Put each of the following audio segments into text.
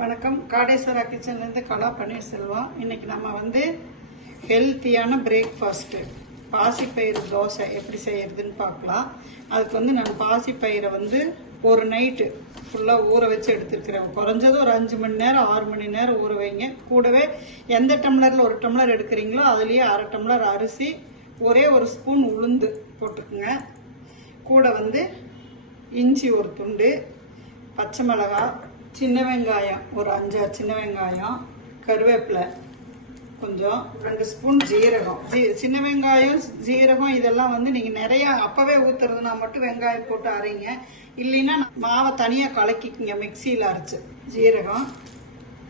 வணக்கம். காடேஸ்வரா கிச்சன்லேருந்து கலா பன்னீர்செல்வம். இன்னைக்கு நம்ம வந்து ஹெல்த்தியான பிரேக்ஃபாஸ்ட்டு பாசிப்பயிறு தோசை எப்படி செய்யறதுன்னு பார்க்கலாம். அதுக்கு வந்து நான் பாசிப்பயிரை வந்து ஒரு நைட்டு ஃபுல்லாக ஊற வச்சு எடுத்துருக்கிறேன். குறைஞ்சது ஒரு 5 மணி நேரம் 6 மணி நேரம் ஊற வைங்க. கூடவே எந்த டம்ளரில் ஒரு டம்ளர் எடுக்கிறீங்களோ அதுலேயே அரை டம்ளர் அரிசி, ஒரே ஒரு ஸ்பூன் உளுந்து போட்டுக்குங்க. கூட வந்து இஞ்சி ஒரு துண்டு, பச்சை மிளகாய், சின்ன வெங்காயம் ஒரு 5-6 சின்ன வெங்காயம், கருவேப்பிலை கொஞ்சம், 2 ஸ்பூன் ஜீரகம். சின்ன வெங்காயம் ஜீரகம் இதெல்லாம் வந்து நீங்கள் நிறையா அப்போவே ஊற்றுறதுனா மட்டும் வெங்காயம் போட்டு அரைங்க. இல்லைன்னா மாவை தனியாக கலக்கிக்குங்க மிக்சியில் அரைச்சி. ஜீரகம்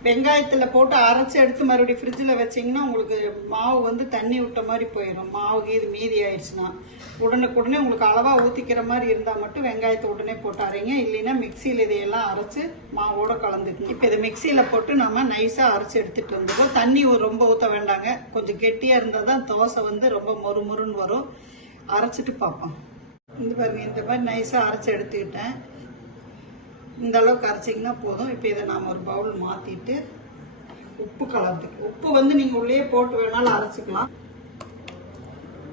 வெங்காயத்தில் போட்டு அரைச்சி எடுத்து மறுபடியும் ஃப்ரிட்ஜில் வச்சிங்கன்னா உங்களுக்கு மாவு வந்து தண்ணி விட்ட மாதிரி போயிடும். மாவுக்கு இது மீதி ஆயிடுச்சுன்னா உடனுக்குடனே உங்களுக்கு அளவாக ஊற்றிக்கிற மாதிரி இருந்தால் மட்டும் வெங்காயத்தை உடனே போட்டு அரைங்க. இல்லைன்னா மிக்சியில் இதையெல்லாம் அரைச்சி மாவோடு கலந்துக்குங்க. இப்போ இதை மிக்சியில் போட்டு நம்ம நைஸாக அரைச்சி எடுத்துகிட்டு வந்துடுவோம். தண்ணி ரொம்ப ஊற்ற வேண்டாங்க. கொஞ்சம் கெட்டியாக இருந்தால் தான் தோசை வந்து ரொம்ப மொறுமொறுன்னு வரும். அரைச்சிட்டு பார்ப்போம். இந்த பாருங்க, இந்த மாதிரி நைஸாக அரைச்சி எடுத்துக்கிட்டேன். இந்த அளவுக்கு அரைச்சிங்கன்னா போதும். இப்போ இதை நாம் ஒரு பவுல் மாற்றிட்டு உப்பு கலந்துக்கு. உப்பு வந்து நீங்கள் உள்ளே போட்டு வேணாலும் அரைச்சிக்கலாம்.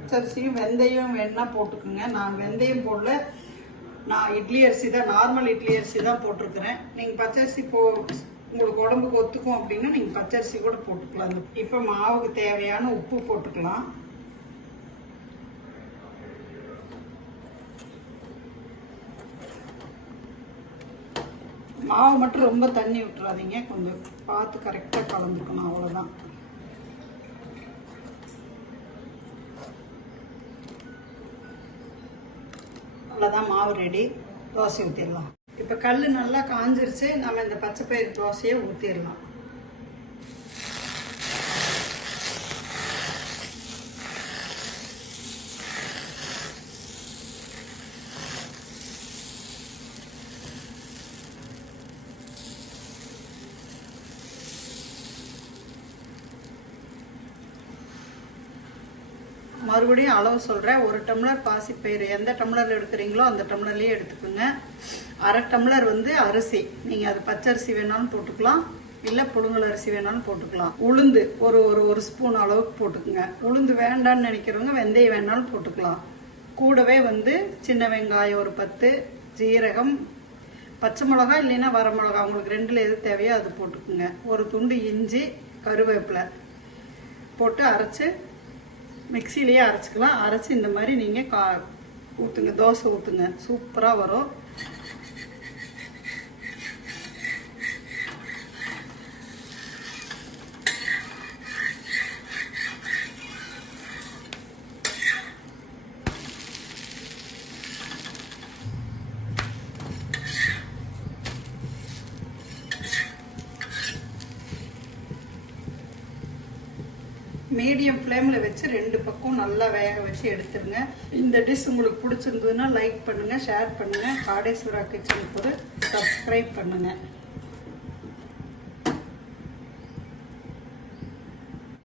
பச்சரிசியும் வெந்தயம் வேணா போட்டுக்குங்க. நான் வெந்தயம் போடல, நான் இட்லி அரிசி தான், நார்மல் இட்லி அரிசி தான் போட்டிருக்கிறேன். நீங்கள் பச்சரிசி உங்களுக்கு உடம்புக்கு ஒத்துக்கும் அப்படின்னா நீங்கள் பச்சரிசி கூட போட்டுக்கலாம். இப்போ மாவுக்கு தேவையான உப்பு போட்டுக்கலாம். மாவு மட்டும் ரொம்ப தண்ணி விட்டுறாதீங்க, கொஞ்சம் பார்த்து கரெக்டாக கலந்துக்கணும், அவ்வளோதான். அவ்வளோதான், மாவு ரெடி. தோசை ஊற்றிடலாம். இப்போ கல் நல்லா காஞ்சிருச்சு. நம்ம இந்த பச்சைப்பயிறு தோசையை ஊற்றிடலாம். மறுபடியும் அளவு சொல்கிறேன். ஒரு டம்ளர் பாசிப்பயிறு எந்த டம்ளர் எடுக்கிறீங்களோ அந்த டம்ளர்லேயே எடுத்துக்கோங்க. அரை டம்ளர் வந்து அரிசி, நீங்கள் அது பச்சரிசி வேணாலும் போட்டுக்கலாம், இல்லை புழுங்கல் அரிசி வேணாலும் போட்டுக்கலாம். உளுந்து ஒரு ஸ்பூன் அளவுக்கு போட்டுக்குங்க. உளுந்து வேண்டான்னு நினைக்கிறவங்க வெந்தயம் வேணாலும் போட்டுக்கலாம். கூடவே வந்து சின்ன வெங்காயம் ஒரு 10, ஜீரகம், பச்சை மிளகா இல்லைன்னா வர மிளகா, உங்களுக்கு ரெண்டில் எது தேவையோ அது போட்டுக்குங்க. ஒரு துண்டு இஞ்சி, கருவேப்பிலை போட்டு அரைச்சி மிக்சிலேயே அரைச்சிக்கலாம். அரைச்சி இந்த மாதிரி நீங்கள் ஊற்றுங்க, தோசை ஊற்றுங்க, சூப்பராக வரும். மீடியம் ஃப்ளேமில் வச்சு 2 பக்கம் நல்லா வேக வச்சு எடுத்துருங்க. இந்த டிஷ் உங்களுக்கு பிடிச்சிருந்ததுன்னா லைக் பண்ணுங்கள், ஷேர் பண்ணுங்கள். காடேஸ்வரா கிச்சனுக்கு ஒரு சப்ஸ்கிரைப் பண்ணுங்கள்.